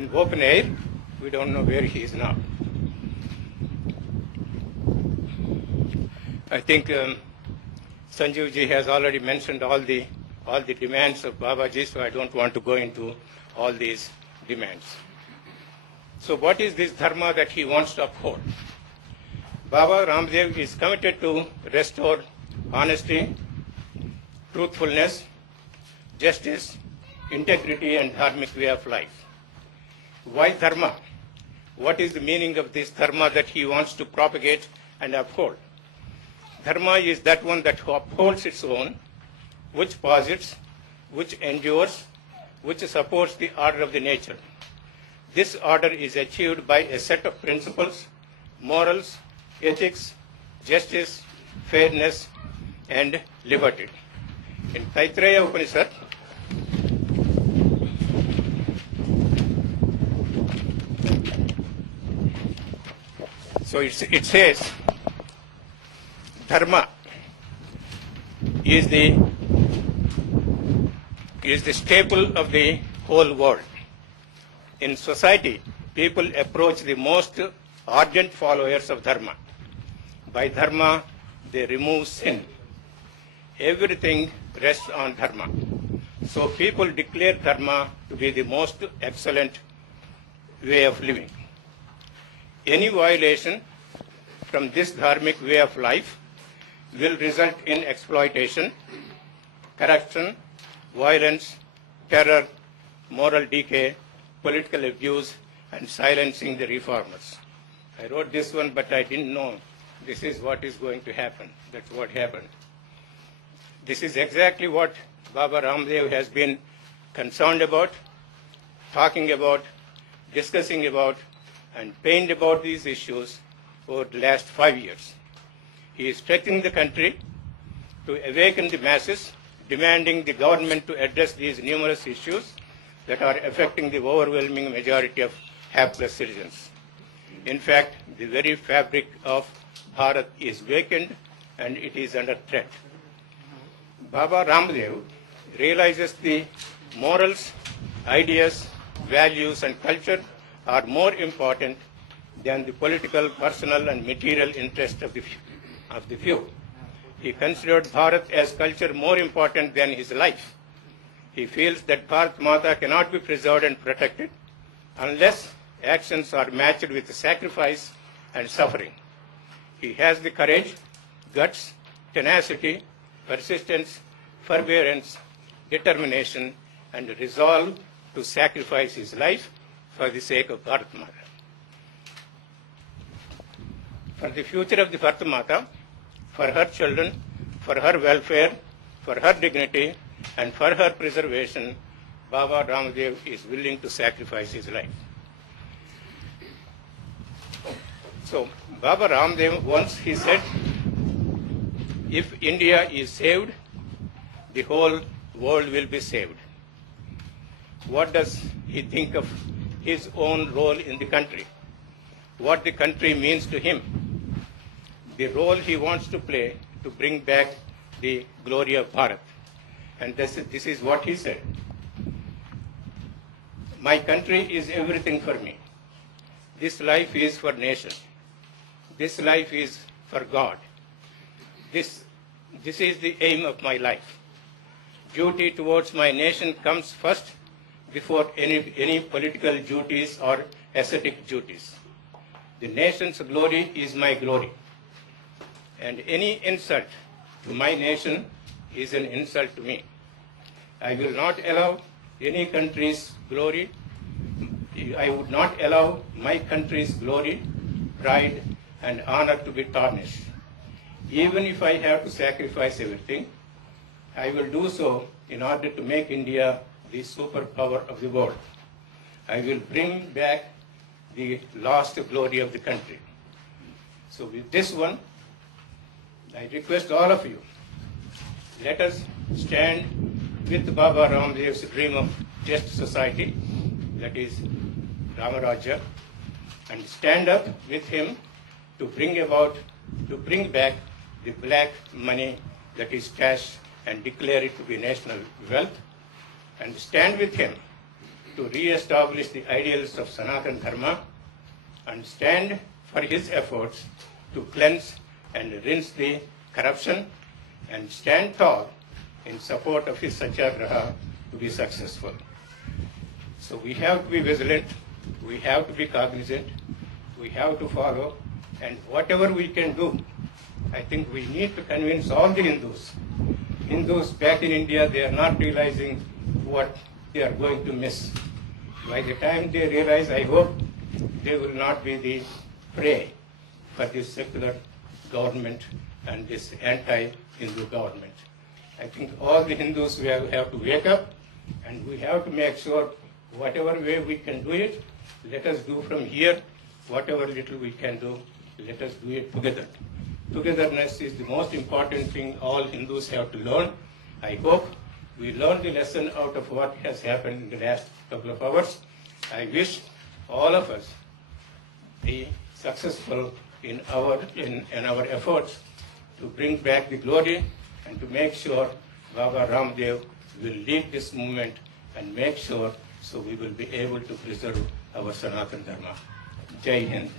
in open air. We don't know where he is now. I think Sanjeev ji has already mentioned all the demands of Babaji, so I don't want to go into all these demands. So what is this dharma that he wants to uphold? Baba Ramdev is committed to restore honesty, truthfulness, justice, integrity, and dharmic way of life. Why dharma? What is the meaning of this dharma that he wants to propagate and uphold? Dharma is that one that upholds its own, which posits, which endures, which supports the order of the nature. This order is achieved by a set of principles, morals, ethics, justice, fairness, and liberty. In Taittiriya Upanishad, so it says, dharma is the staple of the whole world. In society, people approach the most ardent followers of dharma. By dharma, they remove sin. Everything rests on dharma. So people declare dharma to be the most excellent way of living. Any violation from this dharmic way of life will result in exploitation, corruption, violence, terror, moral decay, political abuse, and silencing the reformers. I wrote this one, but I didn't know this is what is going to happen. That's what happened. This is exactly what Baba Ramdev has been concerned about, talking about, discussing about, and pained about these issues over the last 5 years. He is stretching the country to awaken the masses, demanding the government to address these numerous issues that are affecting the overwhelming majority of hapless citizens. In fact, the very fabric of Bharat is weakened and it is under threat. Baba Ramdev realizes the morals, ideas, values, and culture are more important than the political, personal, and material interest of the few. He considered Bharat as culture more important than his life. He feels that Bharat Mata cannot be preserved and protected unless actions are matched with sacrifice and suffering. He has the courage, guts, tenacity, persistence, forbearance, determination, and resolve to sacrifice his life for the sake of Bharat Mata. For the future of the Bharat Mata, for her children, for her welfare, for her dignity, and for her preservation, Baba Ramdev is willing to sacrifice his life. So, Baba Ramdev once he said, if India is saved, the whole world will be saved. What does he think of his own role in the country? What the country means to him? The role he wants to play to bring back the glory of Bharat. And this is what he said. My country is everything for me. This life is for nation. This life is for God. This is the aim of my life. Duty towards my nation comes first before any political duties or ascetic duties. The nation's glory is my glory. And any insult to my nation is an insult to me. I will not allow any country's glory. I would not allow my country's glory, pride, and honor to be tarnished. Even if I have to sacrifice everything, I will do so in order to make India the superpower of the world. I will bring back the lost glory of the country. So with this one, I request all of you, let us stand with Baba Ramdev's dream of just society, that is Ramarajya, and stand up with him to bring back the black money that is cash and declare it to be national wealth, and stand with him to re-establish the ideals of Sanatana Dharma and stand for his efforts to cleanse and rinse the corruption and stand tall in support of his Satyagraha to be successful. So we have to be vigilant, we have to be cognizant, we have to follow, and whatever we can do, I think we need to convince all the Hindus. Hindus back in India, they are not realizing what they are going to miss. By the time they realize, I hope they will not be the prey for this secular government and this anti-Hindu government. I think all the Hindus have to wake up, and we have to make sure whatever way we can do it, let us do from here. Whatever little we can do, let us do it together. Togetherness is the most important thing all Hindus have to learn. I hope we learn the lesson out of what has happened in the last couple of hours. I wish all of us be successful in our efforts to bring back the glory and to make sure Baba Ramdev will lead this movement and make sure so we will be able to preserve our Sanatana Dharma. Jai Hind.